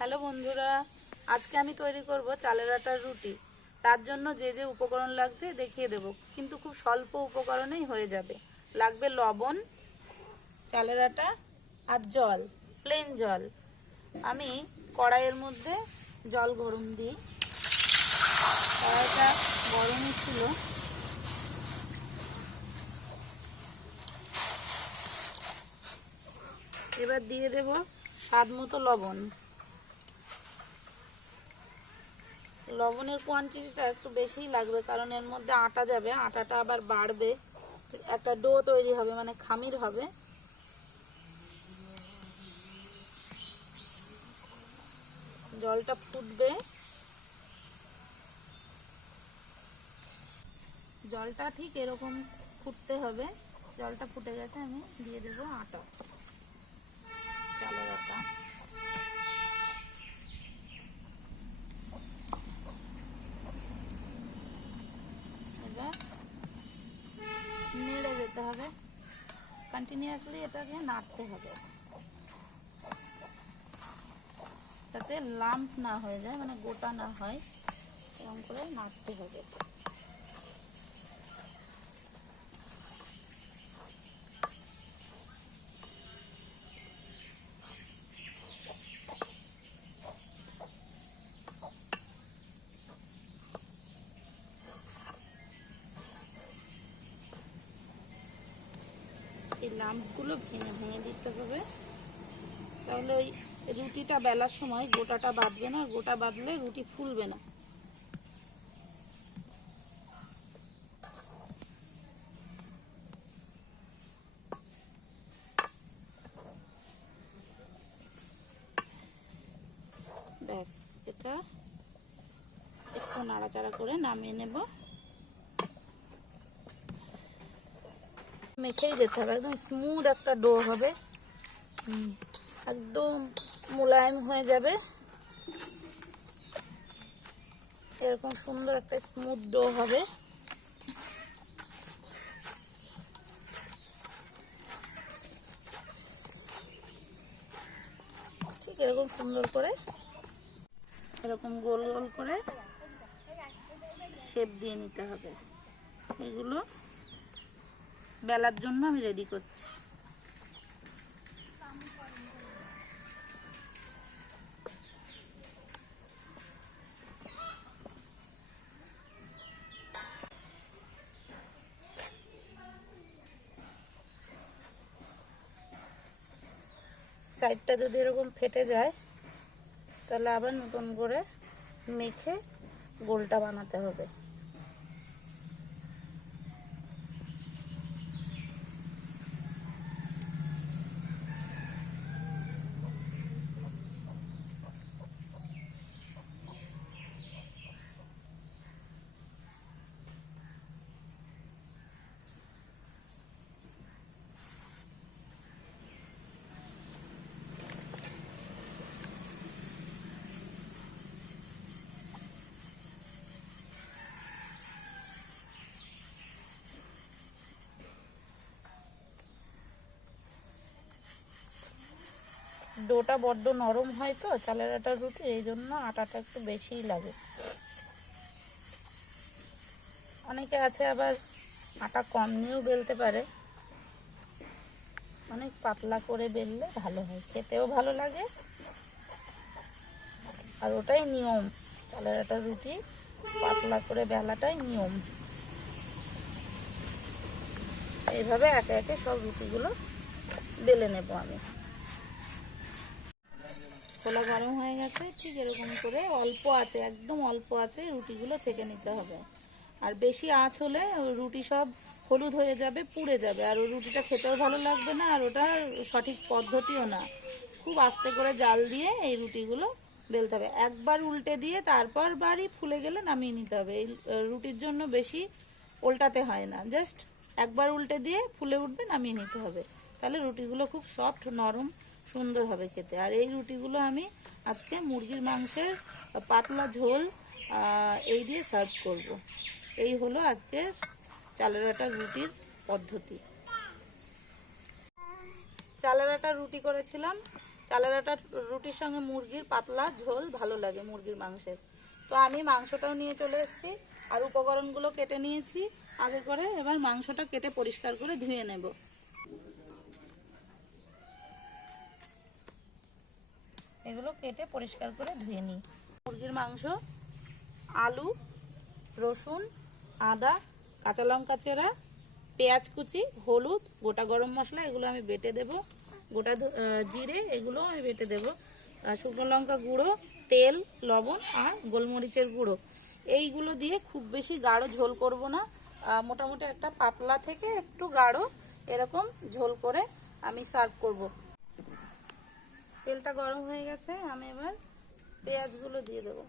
Hello বন্ধুরা, আজকে আমি তৈরি করব চালের আটার রুটি। তার জন্য যে যে উপকরণ লাগছে দেখিয়ে দেব, কিন্তু খুব স্বল্প উপকরণেই হয়ে যাবে। লাগবে লবণ, চালের আটা আর জল প্লেন জল। আমি কড়াইয়ের মধ্যে জল গরম দিই। কড়াইটা গরমই ছিল। এবার দিয়ে দেব স্বাদ মতো লবণ। লবণের কোয়ান্টিটিটা একটু বেশিই লাগবে, কারণ এর মধ্যে আটা যাবে, আটাটা আবার বাড়বে। একটা ডো তৈরি হবে মানে খামির হবে। জলটা ফুটবে। জলটা ঠিক এরকম ফুটতে হবে। জলটা ফুটে গেছে, আমি দিয়ে দেবো আটা। চালের আটা এবার নেড়ে যেতে হবে কন্টিনিউয়াসলি এটাকে নাড়তে হবে। যাতে লাম্প না হয়ে যায় মানে গোটা না হয়, এরকম করে নাড়তে হবে। এই লাম্পগুলো ভেঙে ভেঙে দিতে হবে। তাহলে ওই রুটিটা বেলার সময় গোটাটা বাঁধবে না গোটা বাঁধলে রুটি ফুলবে না। ব্যাস, এটা একটু নাড়াচাড়া করে নামিয়ে নেব। মেখেই যেতে হবে। একদম স্মুথ একটা ডো হবে। একদম মোলায়েম হয়ে যাবে। এরকম সুন্দর একটা স্মুথ ডো হবে। ঠিক এরকম সুন্দর করে, এরকম গোল গোল করে শেপ দিয়ে নিতে হবে। এগুলো বেলার জন্য আমি রেডি করছি। সাইডটা যদি এরকম ফেটে যায়, তাহলে আবার নতুন করে মেখে গোলটা বানাতে হবে। ডোটা বড্ড নরম হয় তো, চালের আটার রুটি, এই জন্য আটাটা একটু বেশিই লাগে। অনেকে আছে আবার আটা কম নিয়েও বেলতে পারে। অনেক পাতলা করে বেললে ভালো হয়, খেতেও ভালো লাগে। আর ওটাই নিয়ম, চালের আটার রুটি, পাতলা করে বেলাটাই নিয়ম। এইভাবে একে একে সব রুটিগুলো বেলে নেব আমি। খোলা গরম হয়ে গেছে, ঠিক এরকম করে অল্প আছে, একদম অল্প আছে, রুটিগুলো ছেঁকে নিতে হবে। আর বেশি আঁচ হলে রুটি সব হলুদ হয়ে যাবে, পুড়ে যাবে। আর ওই রুটিটা খেতেও ভালো লাগবে না, আর ওটা সঠিক পদ্ধতিও না। খুব আস্তে করে জাল দিয়ে এই রুটিগুলো বেলতে হবে। একবার উল্টে দিয়ে তারপর বাড়ি ফুলে গেলে নামিয়ে নিতে হবে। এই রুটির জন্য বেশি উল্টাতে হয় না। জাস্ট একবার উল্টে দিয়ে ফুলে উঠবে, নামিয়ে নিতে হবে। তাহলে রুটিগুলো খুব সফট, নরম সুন্দর হবে খেতে। আর এই রুটিগুলো আমি আজকে মুরগির মাংসের পাতলা ঝোল এই দিয়ে সার্ভ করব। এই হলো আজকে চালের আটা রুটির পদ্ধতি। চালের আটা রুটি করেছিলাম। চালের আটা রুটির সঙ্গে মুরগির পাতলা ঝোল ভালো লাগে মুরগির মাংসের। তো আমি মাংসটাও নিয়ে চলে এসেছি, আর উপকরণগুলো কেটে নিয়েছি। আগে করে এবার মাংসটা কেটে পরিষ্কার করে ধুয়ে নেব। এগুলো কেটে পরিষ্কার করে ধুয়ে নিই। মুরগির মাংস, আলু, রসুন, আদা, কাঁচা লঙ্কা চেরা, পেঁয়াজ কুচি, হলুদ, গোটা গরম মশলা এগুলো আমি বেটে দেব। গোটা জিরে এগুলো আমি বেটে দেব। শুকনো লঙ্কা গুঁড়ো, তেল, লবণ আর গোলমরিচের গুঁড়ো। এইগুলো দিয়ে খুব বেশি গাঢ় ঝোল করব না। মোটামুটি একটা পাতলা থেকে একটু গাঢ় এরকম ঝোল করে আমি সার্ভ করব। তেলটা গরম হয়ে গেছে, আমি এবার পেঁয়াজগুলো দিয়ে দেবো।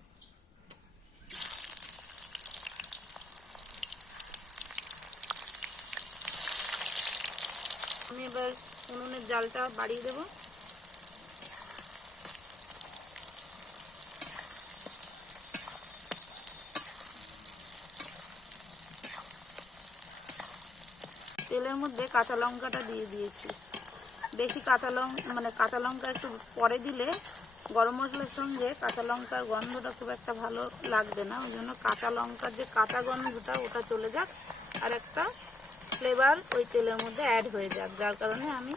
আমি এবার উনুনের জালটা বাড়িয়ে দেবো। তেলের মধ্যে কাঁচা লঙ্কাটা দিয়ে দিয়েছি। বেশি কাঁচা লঙ্কা মানে কাঁচা লঙ্কা একটু পরে দিলে গরম মশলার সঙ্গে কাঁচা লঙ্কার গন্ধটা খুব একটা ভালো লাগবে না। ওই জন্য কাঁচা লঙ্কার যে কাঁচা গন্ধটা ওটা চলে যাক আর একটা ফ্লেভার ওই তেলের মধ্যে অ্যাড হয়ে যাক, যার কারণে আমি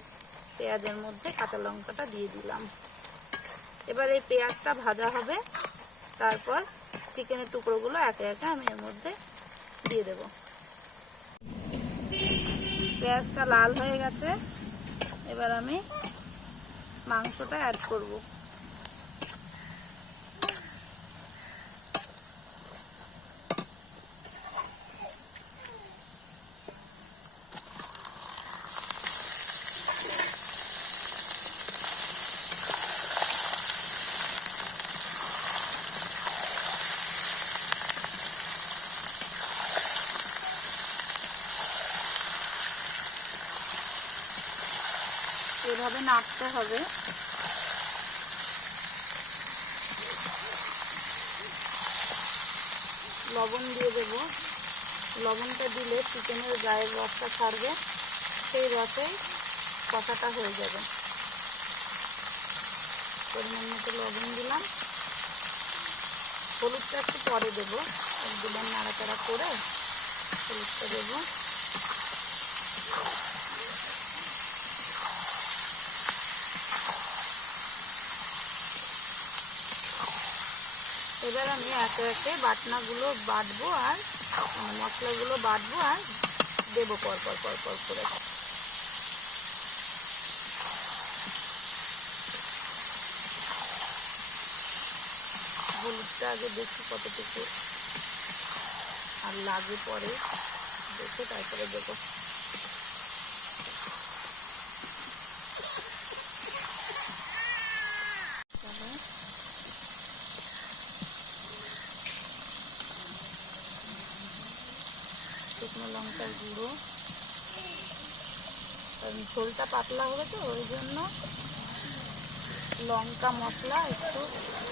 পেঁয়াজের মধ্যে কাঁচা লঙ্কাটা দিয়ে দিলাম। এবার এই পেঁয়াজটা ভাজা হবে, তারপর চিকেনের টুকরোগুলো একে একে আমি এর মধ্যে দিয়ে দেব। পেঁয়াজটা লাল হয়ে গেছে। এবার আমি মাংসটা অ্যাড করব। নাড়তে হবে। লবণ দিয়ে দেবো। লবণটা দিলে চিকেনের গায়ের রসটা ছাড়বে, সেই রসে কষাটা হয়ে যাবে। পরিমাণ মতো লবণ দিলাম। হলুদটা একটু পরে দেবো। একদম নাড়াচাড়া করে হলুদটা দেবো। এবার আমি একে একে বাটনাগুলো বাটবো আর মশলাগুলো বাটবো আর দেবো পর পর পর পর করে। হলুদটা আগে দেখি কতটুকু আর লাগে পরে, দেখে তারপরে দেবো তাহলে শুকনো লঙ্কার গুঁড়ো। কারণ ঝোলটা পাতলা হবে তো, ওই জন্য লঙ্কা মশলা একটু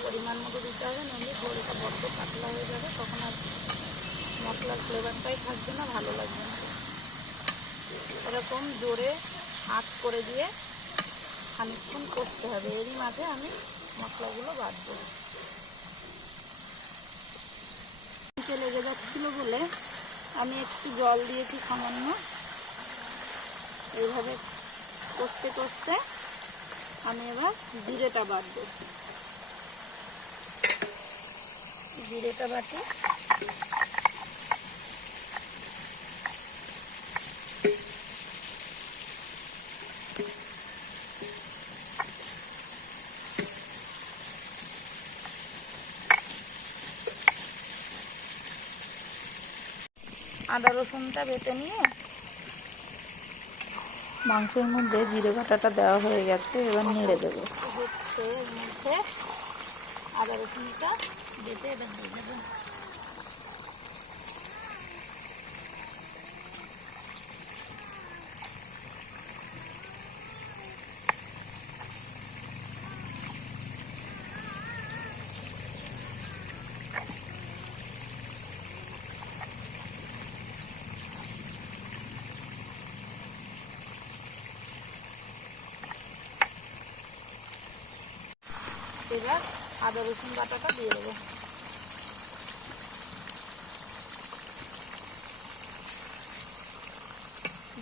পরিমাণ মতো দিতে হবে নইলে ঝোলটা বড্ড পাতলা হয়ে যাবে, তখন আর মশলার ফ্লেভারটাই থাকবে না, ভালো লাগবে না। এরকম জোরে আঁচ করে দিয়ে খানিকক্ষণ করতে হবে, এরই মাঝে আমি মশলাগুলো বাটবো নিচে লেগে যাচ্ছিল বলে আমি একটু জল দিয়েছি সামান্য। এইভাবে করতে করতে আমি এবার জিরেটা বাটবো জিরেটা বাটি। আদা রসুনটা বেটে নিয়ে মাংসের মধ্যে জিরে ভাটাটা দেওয়া হয়ে গেছে, এবার নেড়ে দেবো। মধ্যে আদা রসুনটা বেটে এবার দেবো। আদা রসুন বাটাটা দিয়ে দেবো।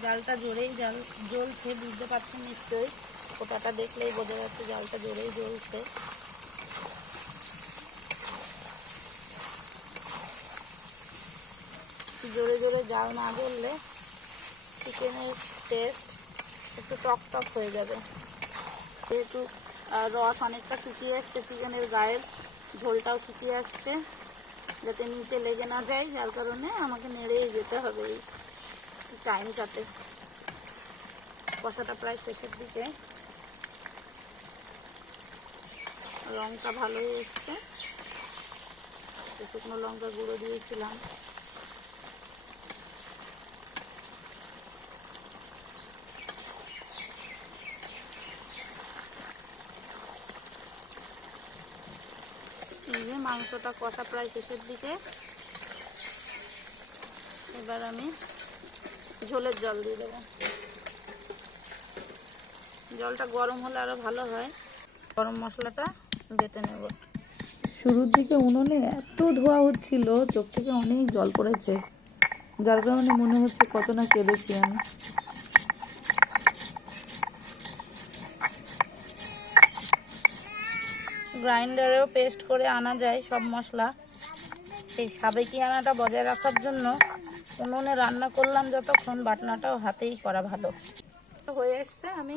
জালটা জোরেই জাল, জ্বলছে, বুঝতে পারছেন নিশ্চয়ই? ফোটাটা দেখলেই বোঝা যাচ্ছে জালটা জোরেই জ্বলছে। জোরে জোরে জাল না জ্বললে চিকেনের টেস্ট একটু টক টক হয়ে যাবে। যেহেতু রস অনেকটা শুকিয়ে আসছে চিকেনের গায়ের ঝোলটাও শুকিয়ে আসছে, যাতে নিচে লেগে না যায়, যার কারণে আমাকে নেড়েই যেতে হবে টাইমটাতে। কষাটা প্রায় শেষের দিকে। রঙটা ভালোই এসছে। শুকনো লঙ্কা গুঁড়ো দিয়েছিলাম। এই যে মাংসটা কষা প্রায় শেষের দিকে। এবার আমি ঝোলের জল দিয়ে দেবো। জলটা গরম হলে আরও ভালো হয়। গরম মশলাটা বেটে নেব। শুরুর দিকে উনুনে এত ধোয়া হচ্ছিল, চোখ থেকে অনেক জল পড়েছে। যার কারণে মনে হচ্ছে কত না কেঁদেছি আমি। গ্রাইন্ডারেও পেস্ট করে আনা যায় সব মশলা। সেই সাবেকি আনাটা বজায় রাখার জন্য উনুনে রান্না করলাম যতক্ষণ, বাটনাটাও হাতেই করা ভালো। হয়ে এসছে, আমি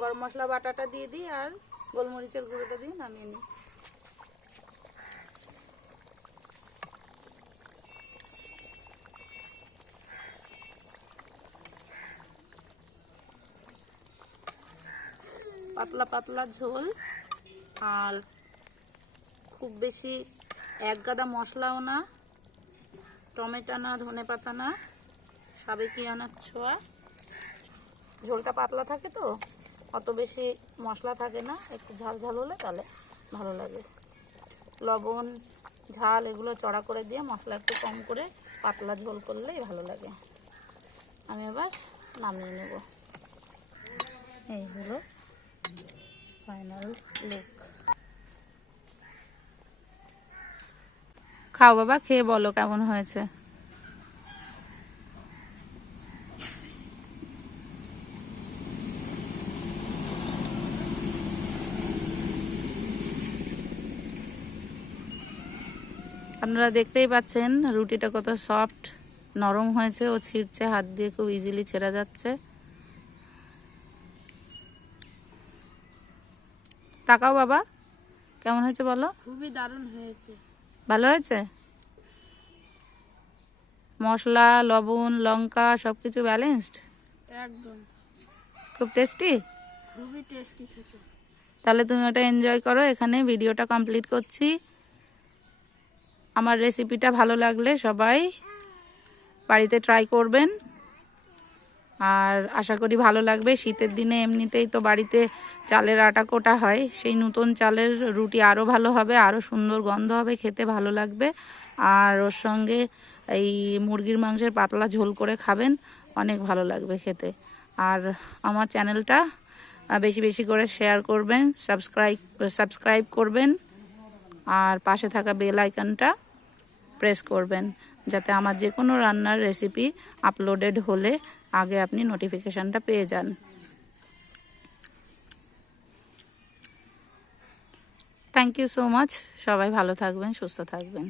গরম মশলা বাটাটা দিয়ে দিই আর গোলমরিচের গুঁড়োটা দিয়ে নামিয়ে নিই। পাতলা পাতলা ঝোল আর খুব বেশি এক গাদা মশলাও না, টমেটো না, ধনে পাতা না সাবেকি আনার ছোঁয়া। ঝোলটা পাতলা থাকে তো, অত বেশি মশলা থাকে না, একটু ঝাল ঝাল হলে তাহলে ভালো লাগে। লবণ, ঝাল এগুলো চড়া করে দিয়ে মশলা একটু কম করে পাতলা ঝোল করলেই ভালো লাগে। আমি এবার নামিয়ে নেব। এই হলো ফাইনাল লুক খাও বাবা, খেয়ে বলো কেমন হয়েছে। আপনারা দেখতেই পাচ্ছেন, রুটিটা কত সফট, নরম হয়েছে, ও ছিঁড়ছে, হাত দিয়ে খুব ইজিলি ছেড়ে যাচ্ছে। তাকাও বাবা, কেমন হয়েছে বলো? খুবই দারুণ হয়েছে। ভালো হয়েছে? মশলা লবণ লঙ্কা সব কিছু ব্যালেন্সড একদম। খুব টেস্টি খুবই টেস্টি খেতে। তাহলে তুমি ওটা এনজয় করো এখানে ভিডিওটা কমপ্লিট করছি। আমার রেসিপিটা ভালো লাগলে সবাই বাড়িতে ট্রাই করবেন। আর আশা করি ভালো লাগবে। শীতের দিনে এমনিতেই তো বাড়িতে চালের আটা কোটা হয়। সেই নতুন চালের রুটি আরও ভালো হবে আরও সুন্দর গন্ধ হবে, খেতে ভালো লাগবে। আর ওর সঙ্গে এই মুরগির মাংসের পাতলা ঝোল করে খাবেন, অনেক ভালো লাগবে খেতে। আর আমার চ্যানেলটা বেশি বেশি করে শেয়ার করবেন সাবস্ক্রাইব সাবস্ক্রাইব করবেন। আর পাশে থাকা বেল আইকনটা প্রেস করবেন, যাতে আমার যে কোনো রান্নার রেসিপি আপলোডেড হলে আগে আপনি নোটিফিকেশানটা পেয়ে যান। থ্যাংক ইউ সো মাচ সবাই ভালো থাকবেন সুস্থ থাকবেন।